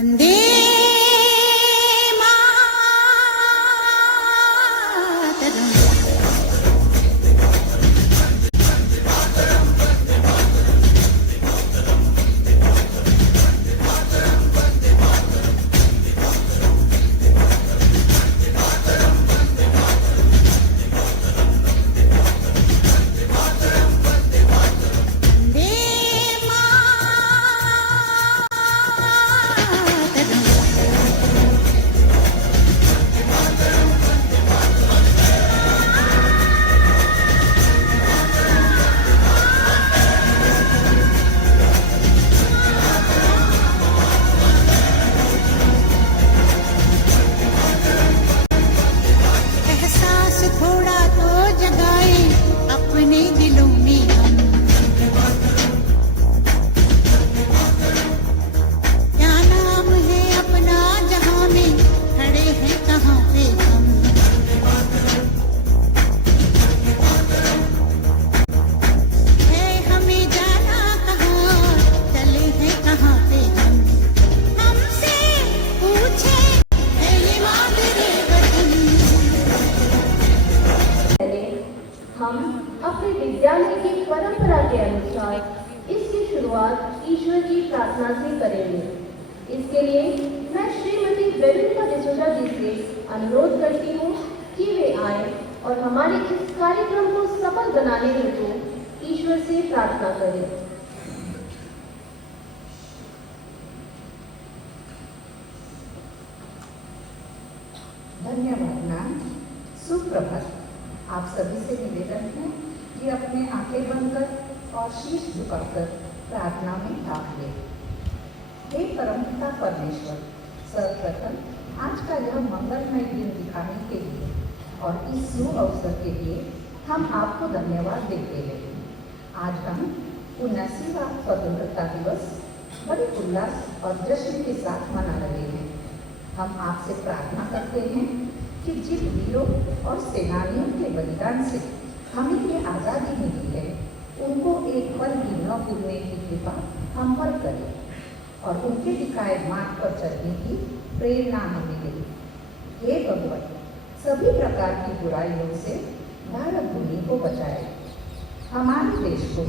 वंदे मातरम। हम अपने विद्यालय की परंपरा के अनुसार इसकी शुरुआत ईश्वर की प्रार्थना से करेंगे। इसके लिए मैं श्रीमती वेरोनिका डिसूजा जी से अनुरोध करती हूँ कि वे आए और हमारे इस कार्यक्रम को सफल बनाने हेतु ईश्वर से प्रार्थना करें। धन्यवाद मैम। सुप्रभात। आप सभी से निवेदन है कि अपने आंखें बंद कर और शीश झुकाकर प्रार्थना में भाग लें। हे परमपिता परमेश्वर, सर्वप्रथम आज का यह मंगलमय दिन दिखाने के लिए और इस शुभ अवसर के लिए हम आपको धन्यवाद देते हैं। आज हम 79वां स्वतंत्रता दिवस बड़े उल्लास और जश्न के साथ मना रहे हैं। हम आपसे प्रार्थना करते हैं कि जिन वीरों और सेनानियों के बलिदान से हमें ये आज़ादी मिली है, उनको एक पल भी न भूलने की कृपा हम पर करें और उनके दिखाए मार्ग पर चलने की प्रेरणा हमें दे। हे भगवान, सभी प्रकार की बुराइयों से भारत भूमि को बचाए, हमारे देश को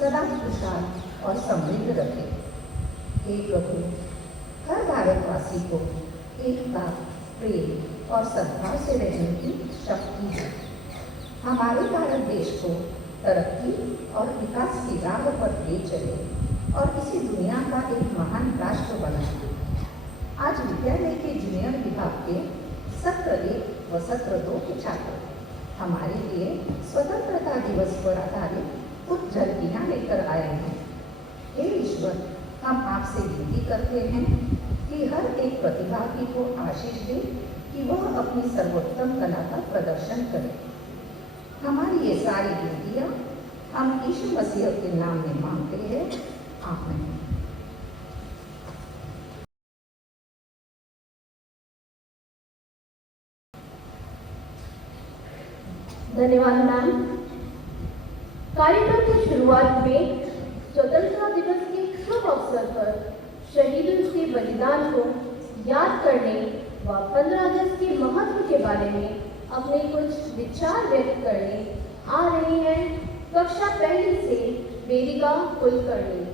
सदा खुशहाल और समृद्ध रखे। हे प्रभु, हर भारतवासी को एकता, प्रेम और सद्भाव से रहने की शक्ति है। हमारे भारत देश को तरक्की और विकास की राह पर ले चले और इसी दुनिया का एक महान राष्ट्र बनाए। आज विद्यालय के जूनियर विभाग के सत्र 1 व सत्र 2 के छात्र हमारे लिए स्वतंत्रता दिवस पर आधारित कुछ झलकियाँ लेकर आए हैं। हे ईश्वर, हम आपसे विनती करते हैं कि हर एक प्रतिभागी को आशीष दे कि वह अपनी सर्वोत्तम कला का प्रदर्शन करे। हमारी ये सारी विनतियाँ हम यीशु मसीह के नाम में मांगते हैं। आमीन। धन्यवाद मैम। कार्यक्रम की शुरुआत में स्वतंत्रता दिवस के शुभ अवसर पर शहीदों के बलिदान को याद करने व 15 अगस्त के महत्व के बारे में अपने कुछ विचार व्यक्त करने आ रही हैं कक्षा पहली से वेदिका कुलकर्णी।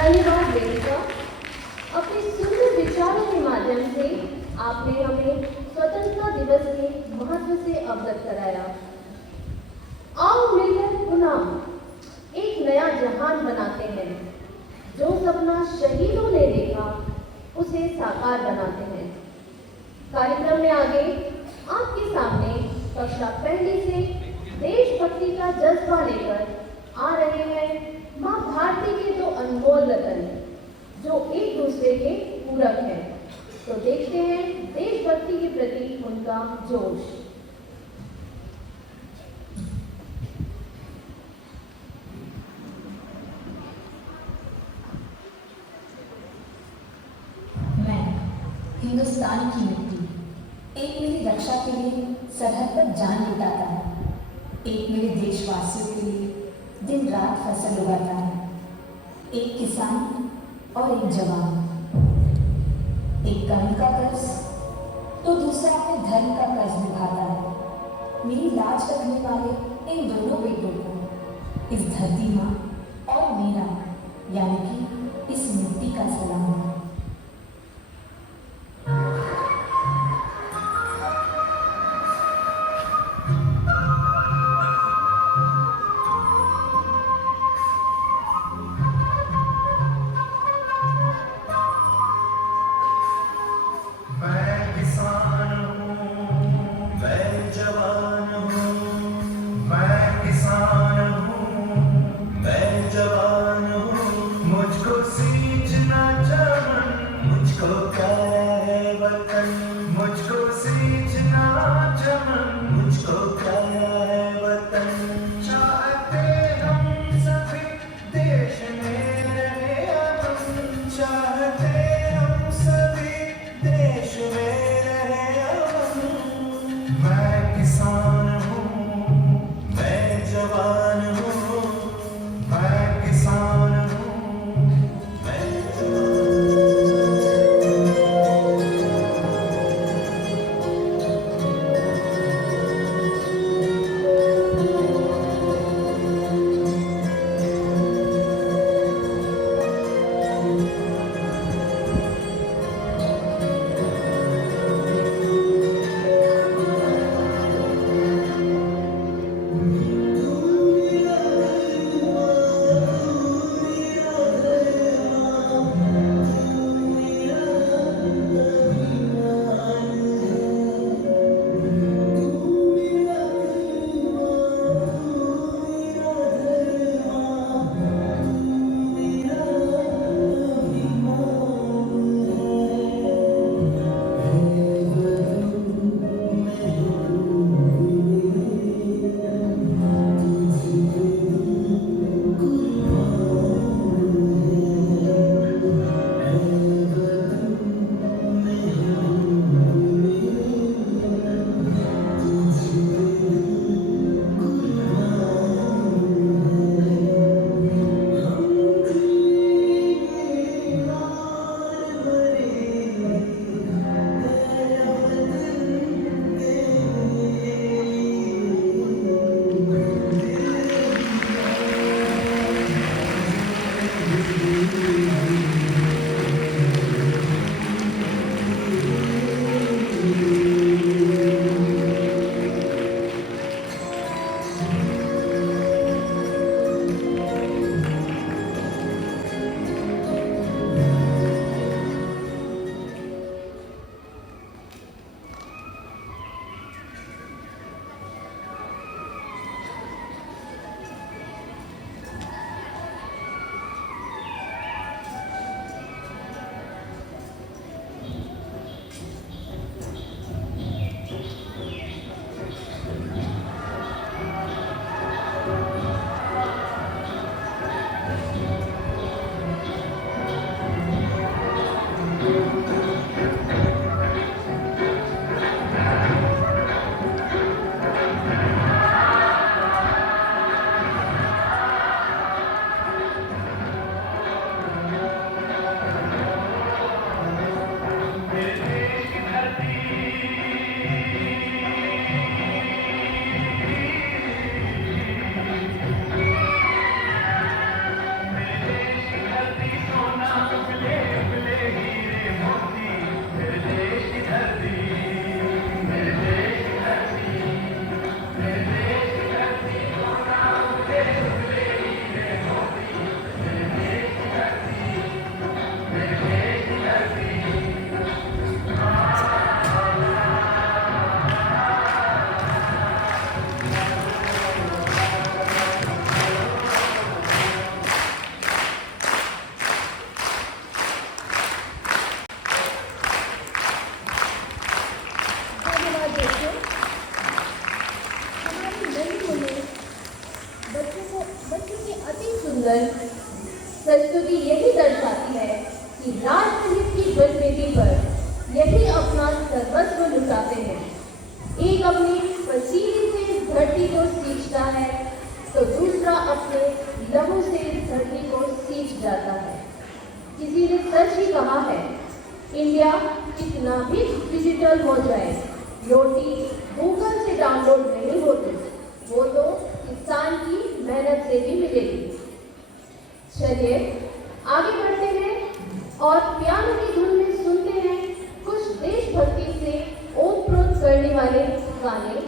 धन्यवाद वेदिका। अपने सुंदर विचारों के माध्यम से आपने हमें स्वतंत्रता दिवस के महत्व से अवगत कराया। आओ मिलकर पुनः एक नया जहान बनाते हैं। जो सपना शहीदों ने देखा उसे साकार बनाते हैं। कार्यक्रम में आगे आपके सामने कक्षा पहली से देशभक्ति का जज्बा लेकर आ रहे हैं माँ भारती के दो अनमोल रतन जो एक दूसरे के पूरक हैं। तो देखते हैं देशभक्ति के प्रति उनका जोश। मैं हिंदुस्तान की मिट्टी, एक मेरी रक्षा के लिए सरहद पर जान लुटाता है, एक मेरे देशवासियों के लिए दिन रात फसल उगाता है, एक किसान और एक जवान, एक कर्म का कर्ज तो दूसरा अपने धर्म का कर्ज निभाता है। मेरी लाज रखने वाले इन दोनों बेटों को इस धरती माँ और मेरा यानी कि इस मिट्टी का सलाम है। एक अपने पसीने से धरती को सींचता है तो दूसरा अपने लहू से धरती को सींच जाता है। किसी ने सच ही कहा है, इंडिया कितना भी डिजिटल हो जाए, रोटी गूगल से डाउनलोड नहीं होती, वो तो किसान की मेहनत से भी मिलेगी। चलिए आगे बढ़ते हैं और पियानो की धुन में सुनते हैं कुछ देशभक्ति से ओतप्रोत करने वाले गाने,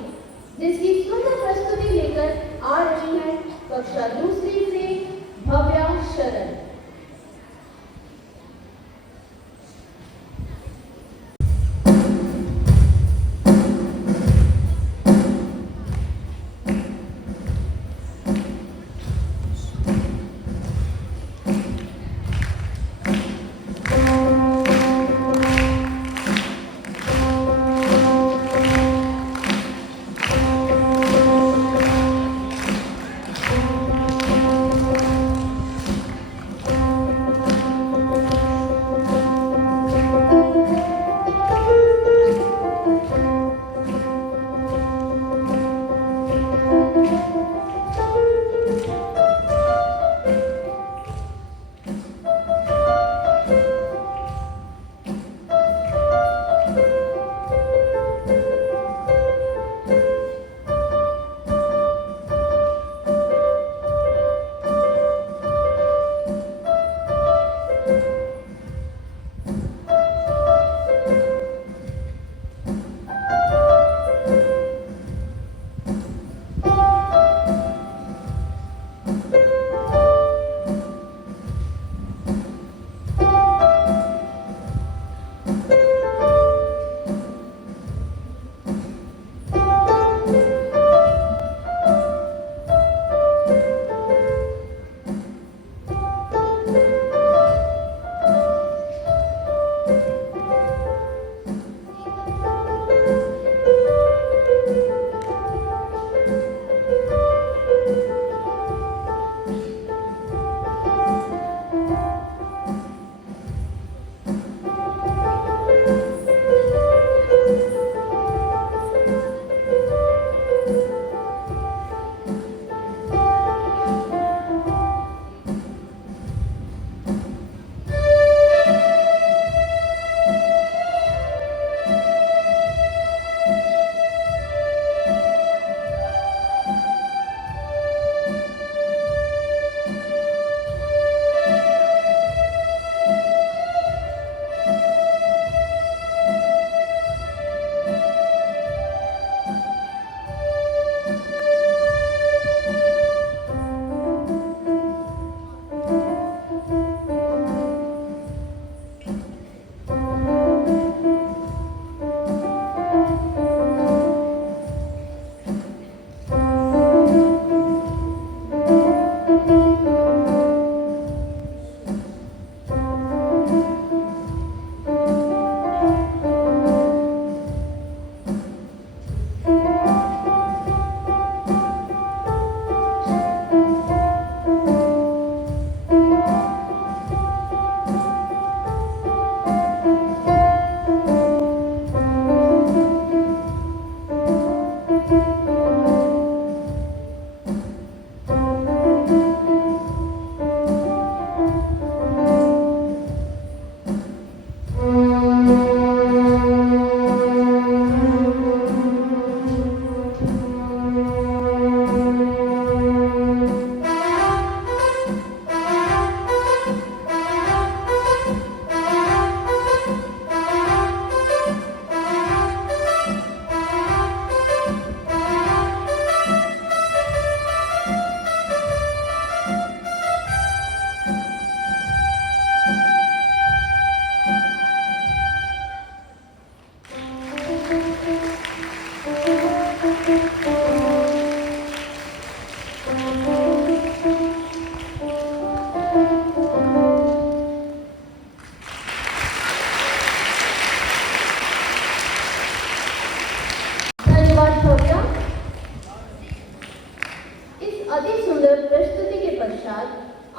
जिसकी सुंदर प्रस्तुति लेकर आ रही है कक्षा दूसरी से भव्या शरण।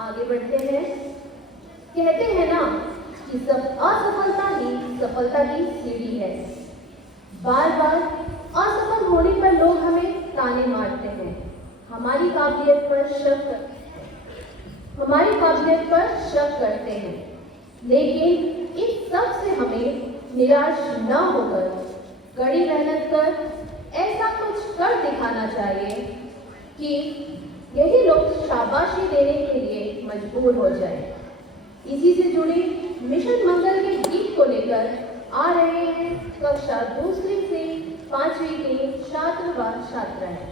आगे बढ़ते हैं। कहते हैं ना कि सब असफलता ही सफलता की सीढ़ी है। बार बार असफल होने पर लोग हमें ताने मारते हैं, हमारी काबिलियत पर शक करते हैं। लेकिन इस सब से हमें निराश न होकर कड़ी मेहनत कर ऐसा कुछ कर दिखाना चाहिए कि यही लोग शाबाशी देने के लिए मजबूर हो जाए। इसी से जुड़े मिशन मंगल के गीत को लेकर आ रहे हैं कक्षा दूसरी से 5वीं के छात्र व छात्राएं।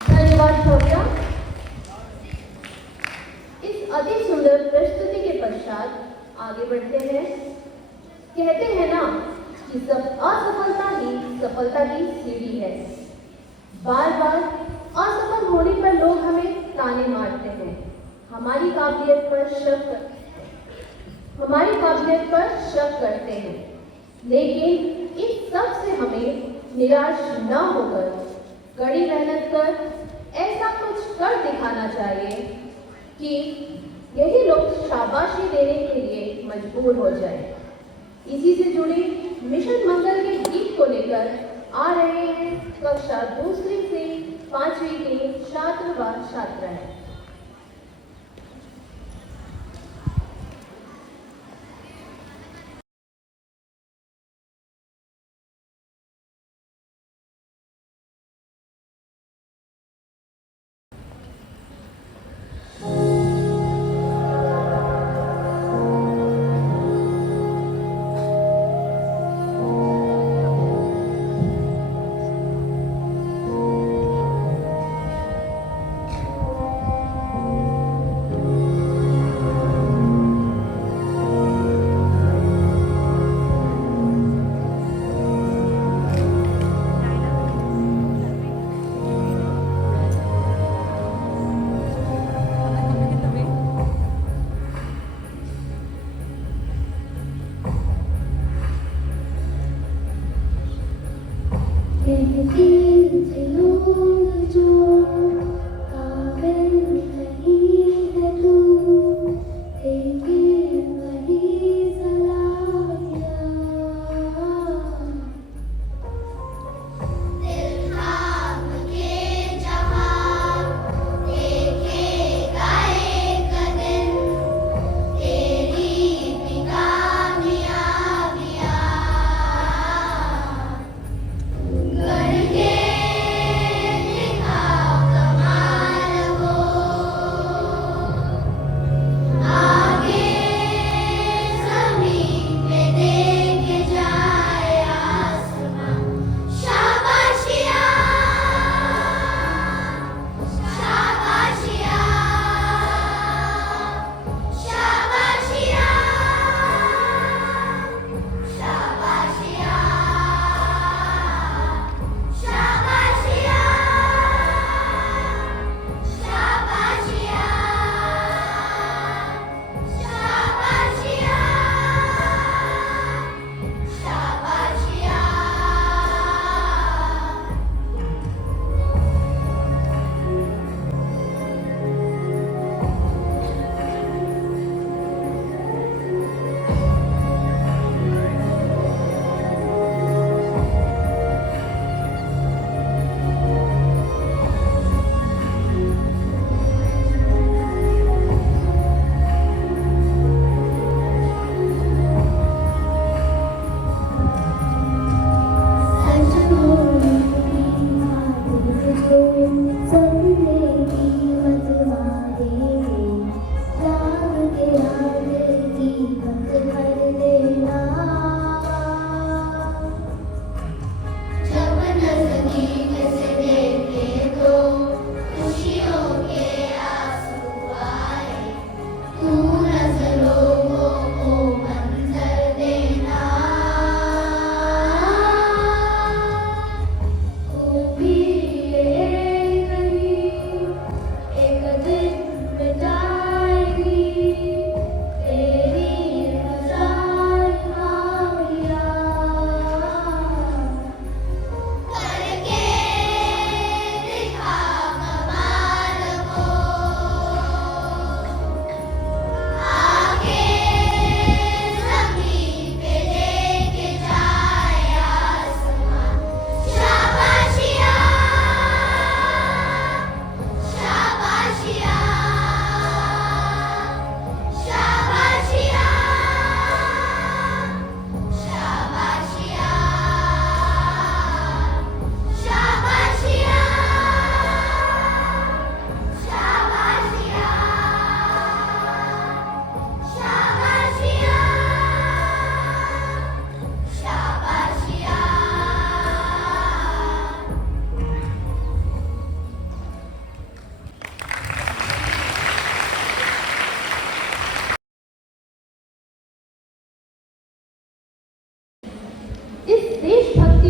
धन्यवाद भव्या। इस अति सुंदर प्रस्तुति के पश्चात आगे बढ़ते हैं। कहते हैं ना कि सब असफलता ही सफलता की सीढ़ी है। बार बार असफल होने पर लोग हमें ताने मारते हैं, हमारी काबिलियत पर शक करते हैं। लेकिन इस सब से हमें निराश न होकर कड़ी मेहनत कर ऐसा कुछ कर दिखाना चाहिए कि यही लोग शाबाशी देने के लिए मजबूर हो जाए। इसी से जुड़े मिशन मंगल के गीत को लेकर आ रहे हैं कक्षा दूसरी से 5वीं के छात्र व छात्राएं। करके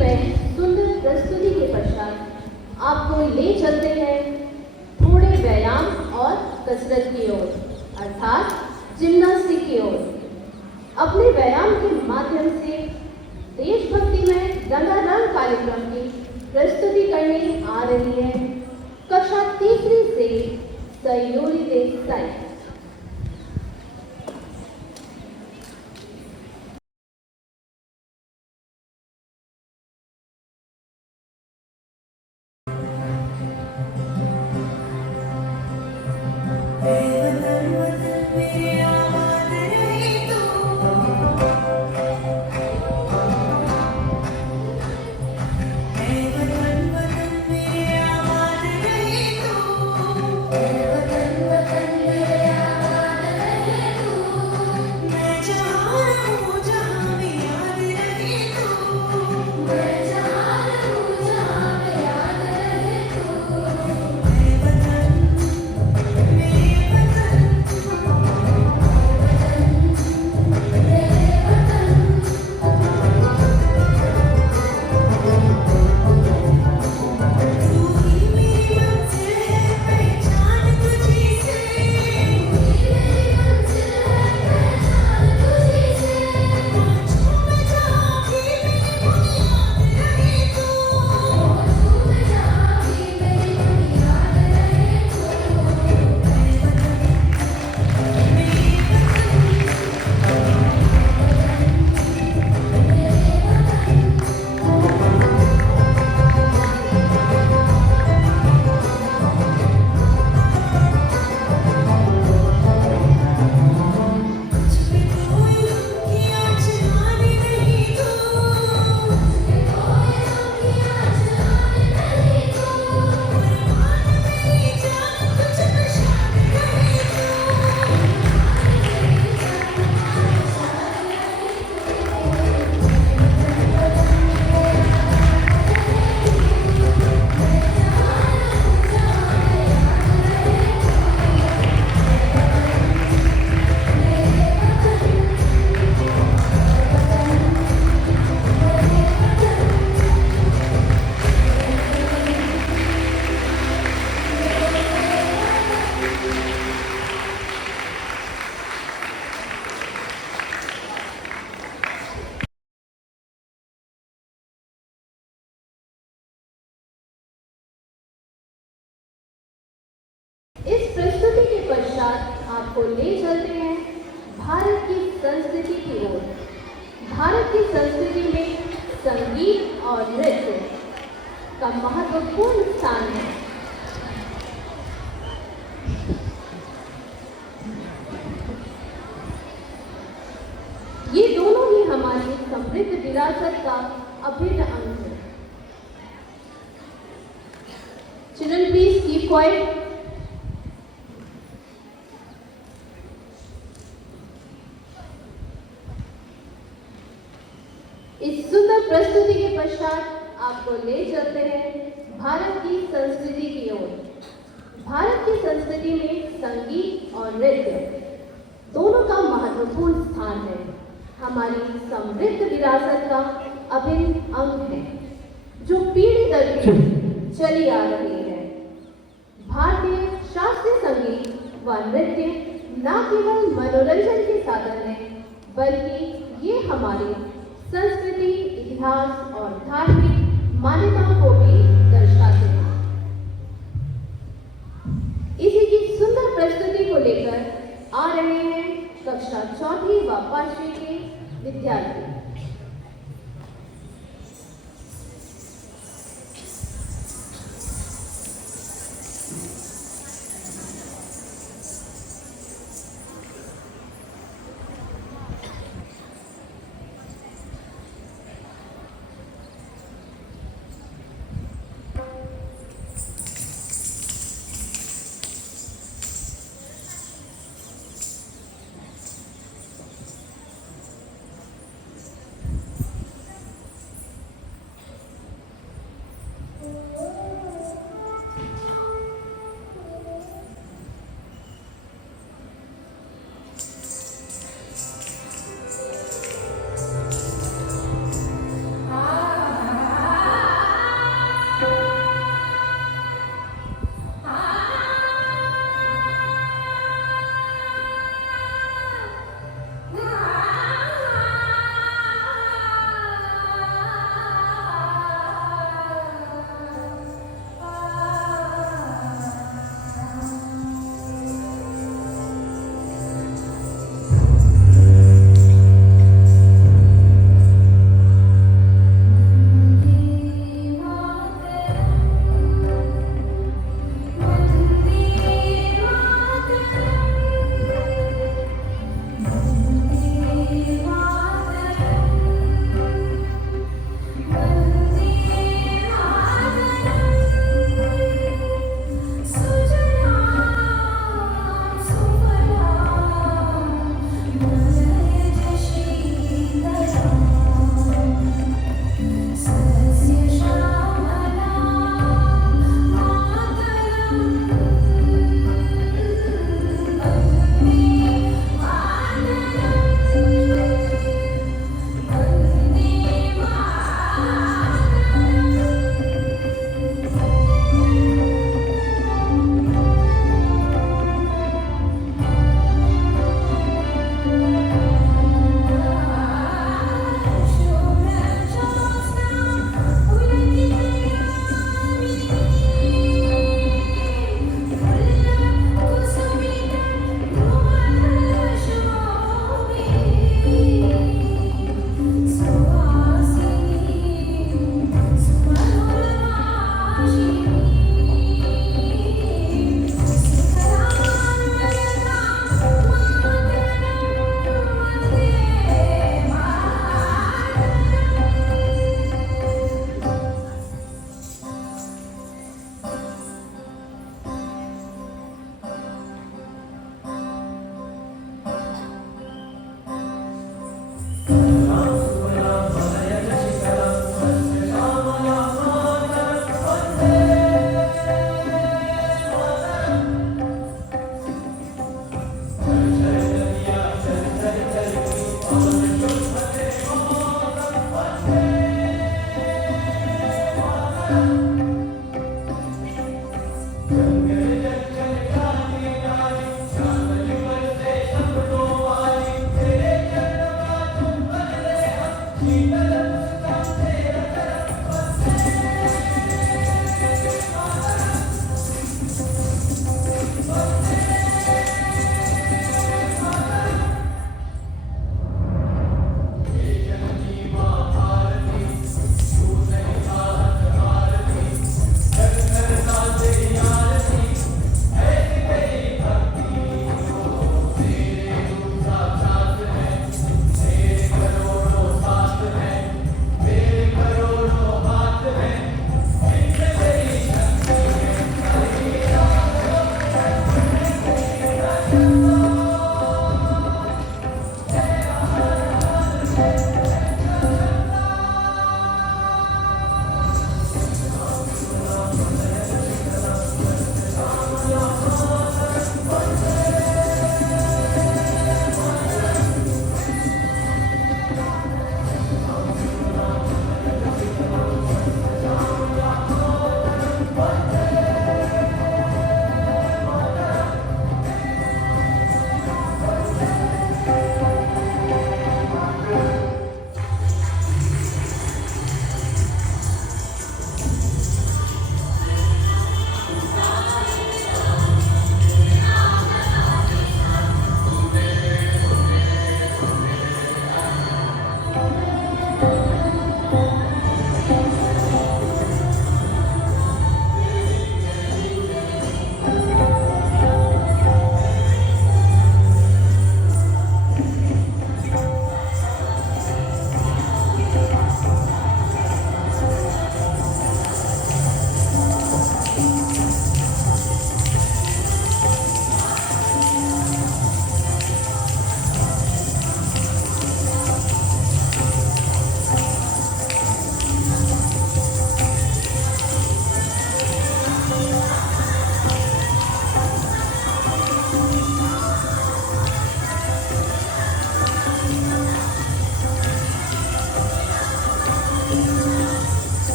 में सुंदर प्रस्तुति के पश्चात आपको ले चलते हैं थोड़े व्यायाम और कसरत की ओर, अर्थात जिम्नास्टिक की ओर। अपने व्यायाम के माध्यम से देशभक्ति में रंगारंग कार्यक्रम की प्रस्तुति करने आ रही है कक्षा तीसरी से सयूरी देसाई। इस प्रस्तुति के पश्चात आपको ले चलते हैं भारत की संस्कृति की ओर। भारत की संस्कृति में संगीत और नृत्य का महत्वपूर्ण स्थान है। ये दोनों ही हमारी समृद्ध विरासत का अभिन्न अंग है। Children, please keep quiet. इस सुंदर प्रस्तुति के पश्चात आपको ले चलते हैं भारत की संस्कृति की ओर। भारत की संस्कृति में संगीत और नृत्य दोनों का महत्वपूर्ण स्थान है। हमारी समृद्ध विरासत का अभिन्न अंग है जो पीढ़ी दर पीढ़ी चली आ रही है। भारतीय शास्त्रीय संगीत व नृत्य न केवल मनोरंजन के साधन है, बल्कि ये हमारे संस्कृति, इतिहास और धार्मिक मान्यताओं को भी दर्शाते हैं। इसी की सुंदर प्रस्तुति को लेकर आ रहे हैं कक्षा चौथी व पांचवी के विद्यार्थी।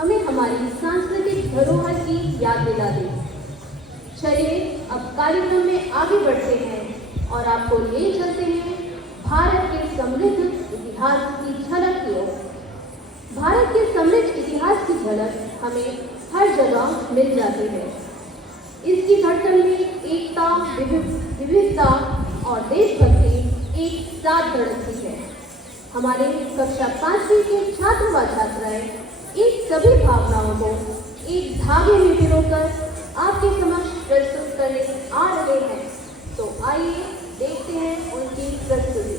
हमें हमारी सांस्कृतिक धरोहर की याद दिला दी। चलिए अब कार्यक्रम में आगे बढ़ते हैं और आपको ले चलते हैं भारत के समृद्ध इतिहास की झलक की ओर। भारत के समृद्ध इतिहास की झलक हमें हर जगह मिल जाती है। इसकी धड़कन में एकता, विविधता और देशभक्ति एक साथ धड़कती है। हमारे कक्षा 5वीं के छात्र व छात्राएं इन सभी भावनाओं को एक धागे में पिरोकर आपके समक्ष प्रस्तुत करने आ रहे हैं। तो आइए देखते हैं उनकी प्रस्तुति।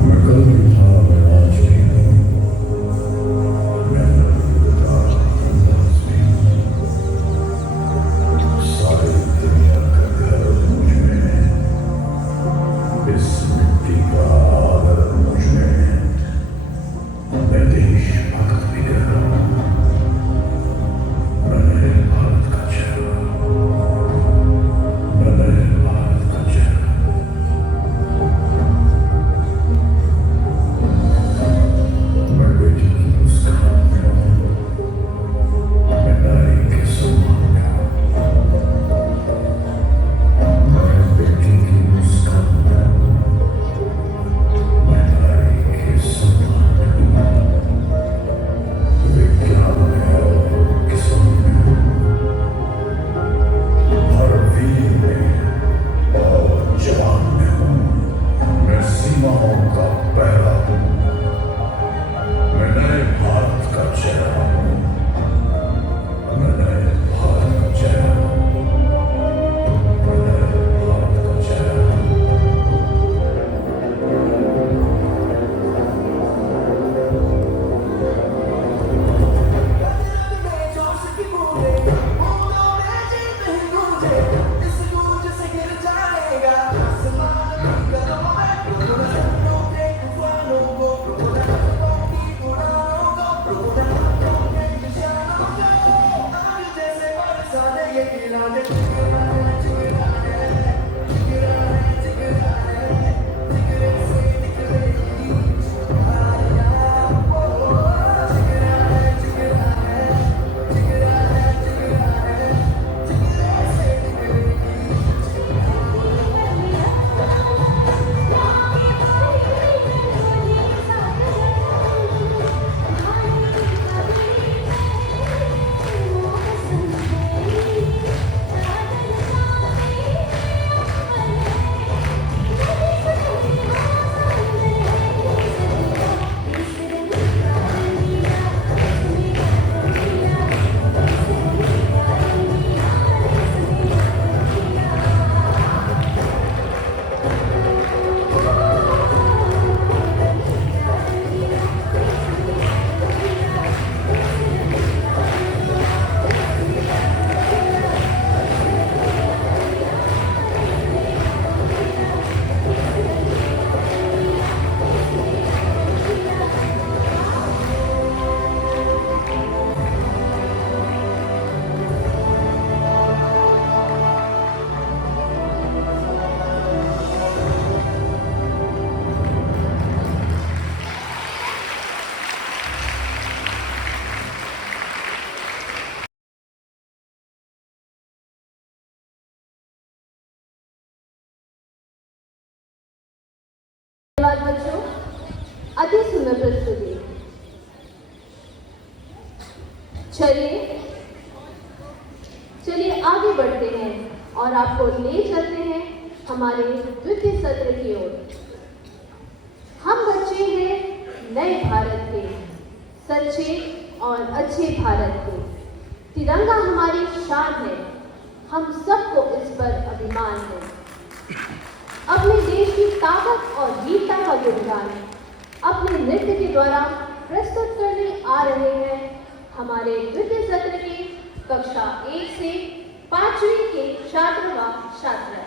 मैं कल सुंदर प्रस्तुति। चलिए चलिए आगे बढ़ते हैं और आपको ले चलते हैं हमारे द्वितीय सत्र की ओर। हम बच्चे हैं नए भारत के, सच्चे और अच्छे भारत के। तिरंगा हमारी शान है, हम सबको इस पर अभिमान है। अपने देश की ताकत और वीरता का गुणगान अपने नृत्य के द्वारा प्रस्तुत करने आ रहे हैं हमारे द्वितीय सत्र के कक्षा 1 से 5वीं के छात्र व छात्राएं।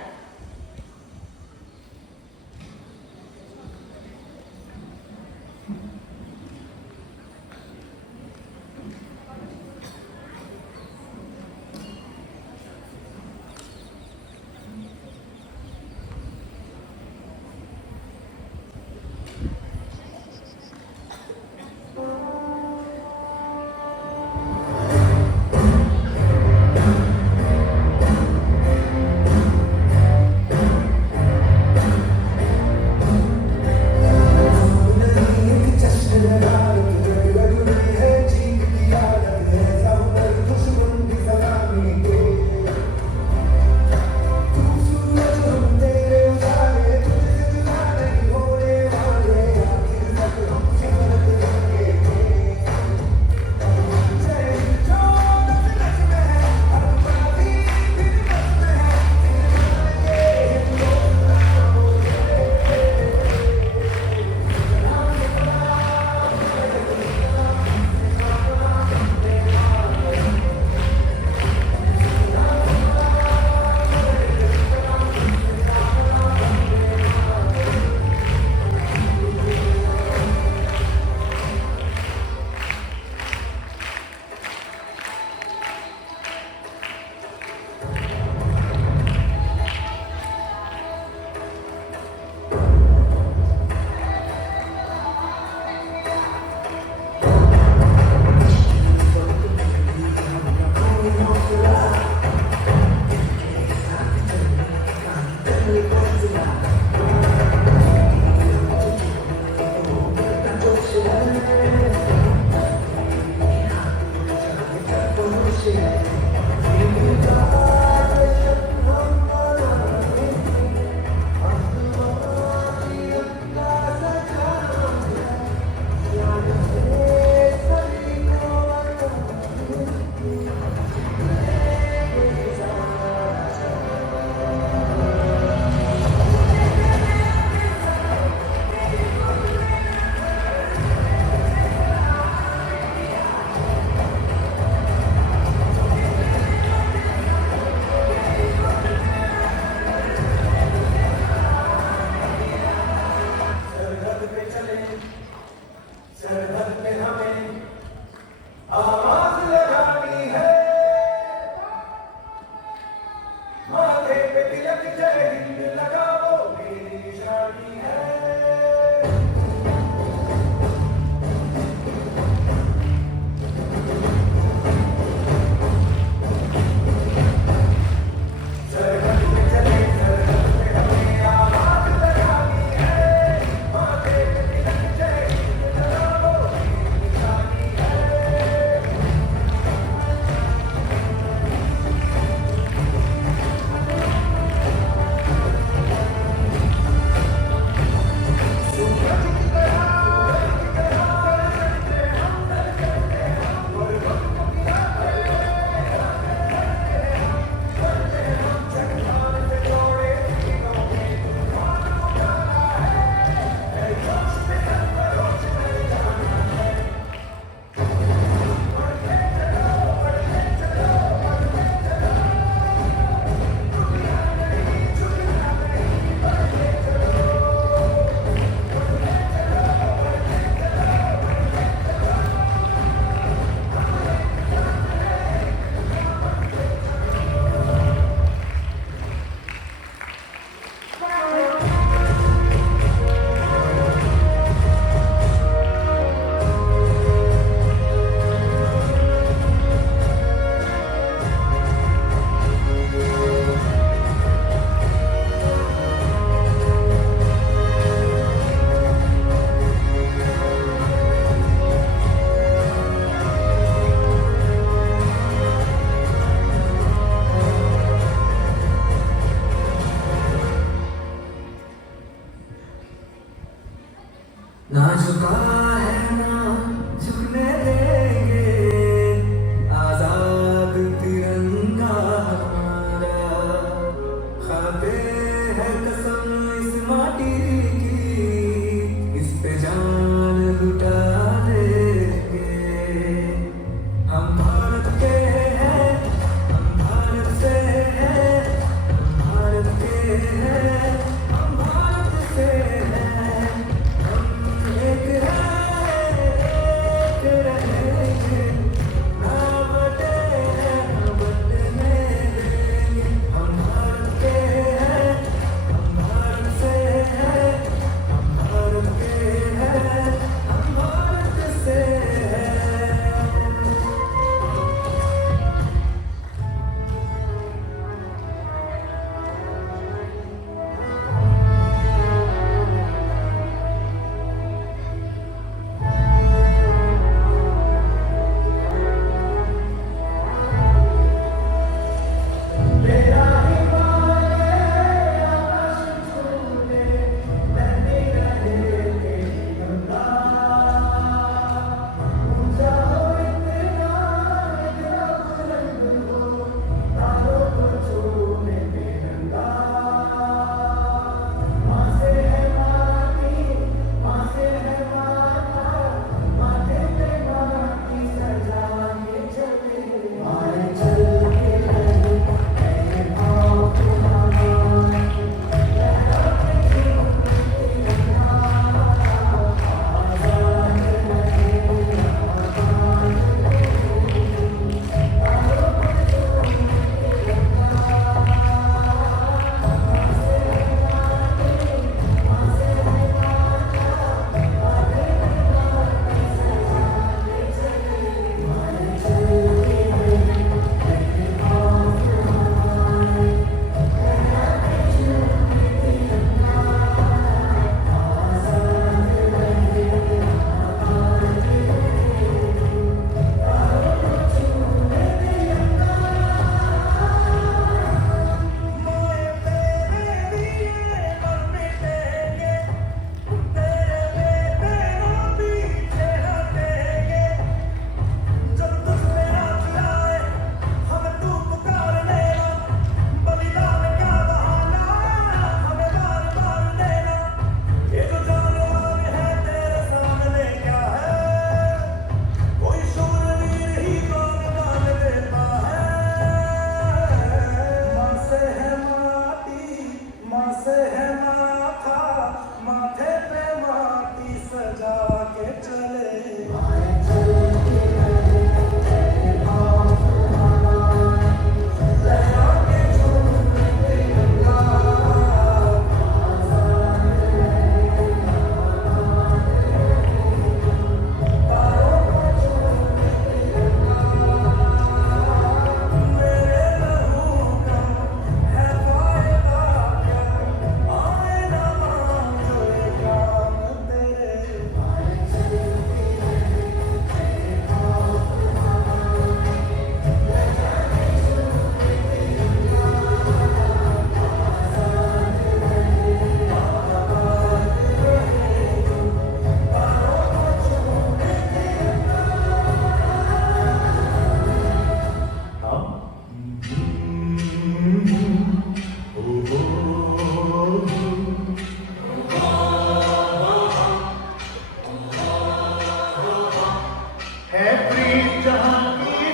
है प्रीत जहां की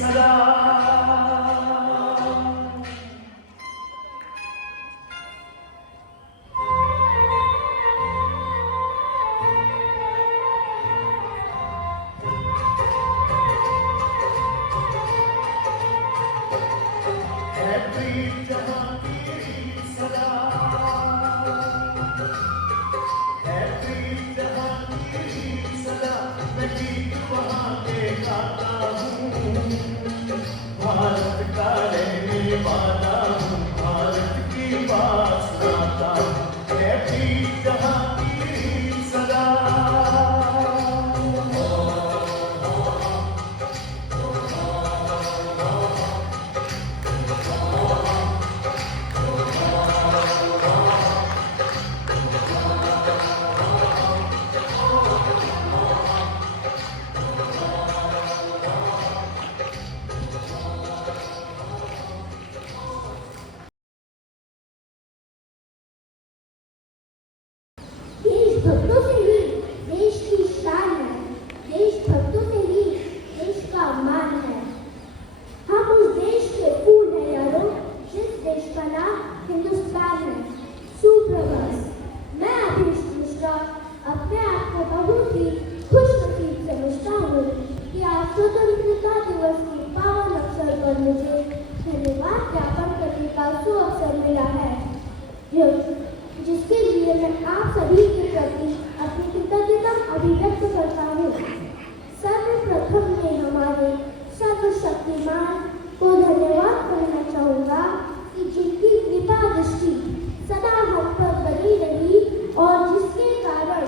सदा है प्रीत जहां की सदा है प्रीत जहां की सदा मैं गीत वहां के गाता हूँ भारत का रहने वाला हूँ भारत की बात सुनाता हूँ है प्रीत जहां की सदा देशभक्तों से ही देश की शान है, देशभक्तों से ही देश का मान है। हम उस देश के फूल हैं यारों, जिस देश का नाम हिंदुस्तान है। सुप्रभात। मैं अभिष मिश्रा अपने आप को बहुत ही खुशनसीब समझता हूँ कि आज स्वतंत्रता दिवस के पावन अवसर पर मुझे धन्यवाद ज्ञापन करने का सुअवसर मिला है, जिसके लिए मैं आप सभी के प्रति अपनी कृतज्ञता अभिव्यक्त करता हूँ। सर्वप्रथम मैं हमारे सर्वशक्तिमान को धन्यवाद करना चाहूँगा कि जिनकी कृपा दृष्टि सदा हम पर बनी रही और जिसके कारण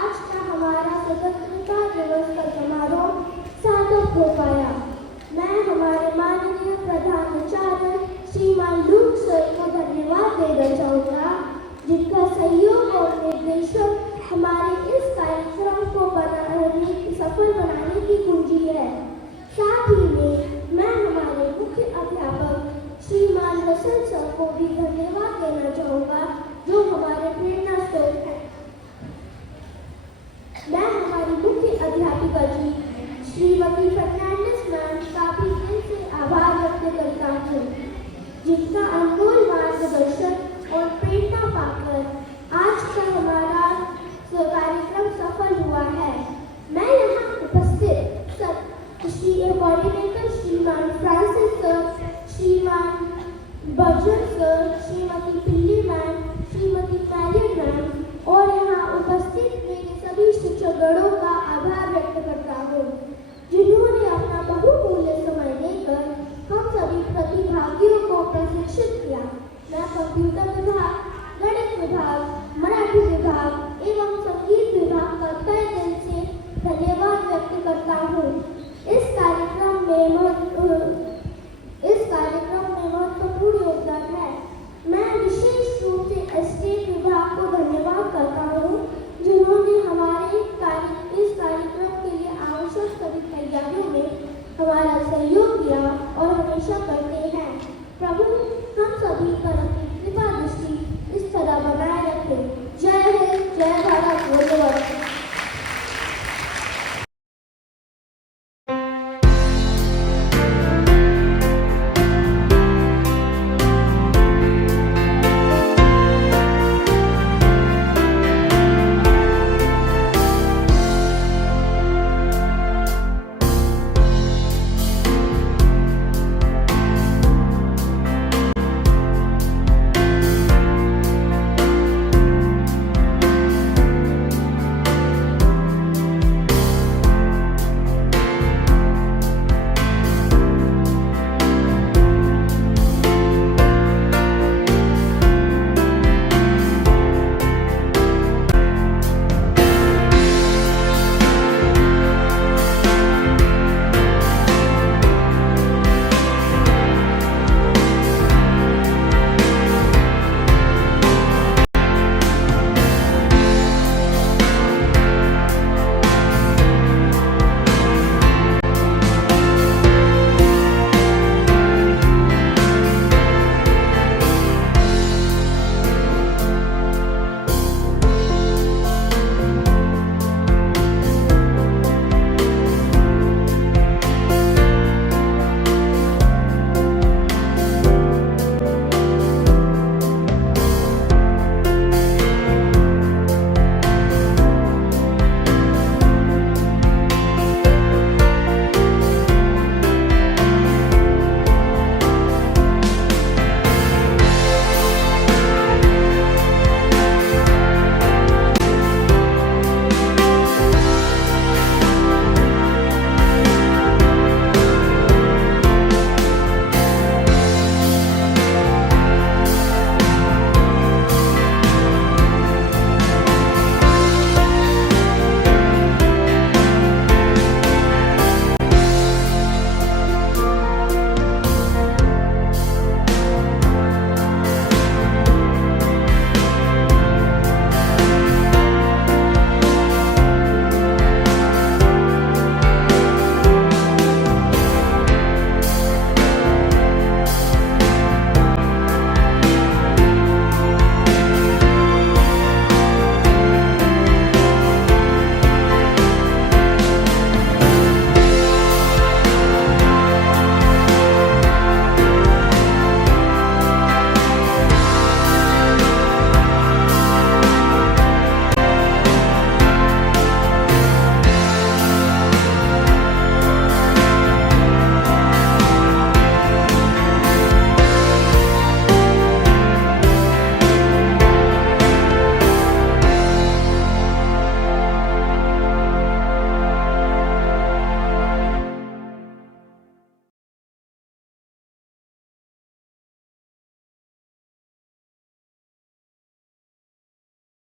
आज का हमारा स्वतंत्रता दिवस का समारोह सार्थक हो पाया। मैं हमारे माननीय प्रधानाचार्य श्रीमान लूक सर को धन्यवाद देना चाहूँगा, जिनका सहयोग और निर्देशन हमारे इस कार्यक्रम को सफल बनाने की कुंजी है। साथ ही में मैं हमारे मुख्य अध्यापक श्रीमान रसल सर को भी धन्यवाद देना चाहूँगा, जो हमारे प्रेरणा स्रोत हैं। मैं हमारी मुख्य अध्यापिका जी श्रीमती फर्नांडिस मैम का भी दिल से आभार व्यक्त करता हूँ, जिनका अनमोल मार्गदर्शन और प्रेरणा पाकर आज का हमारा कार्यक्रम सफल हुआ है। मैं यहाँ उपस्थित कोऑर्डिनेटर श्रीमान फ्रांसिस सर, श्रीमान बर्जन सर, श्रीमती Pilli ma'am, Shrimati Marrion ma'am और यहाँ उपस्थित मेरे सभी शिक्षकगणों का आभार व्यक्त करता हूँ, जिन्होंने अपना बहुमूल्य समय देकर हम सभी प्रतिभागियों को प्रशिक्षित किया। मैं कंप्यूटर विभाग, गणित विभाग,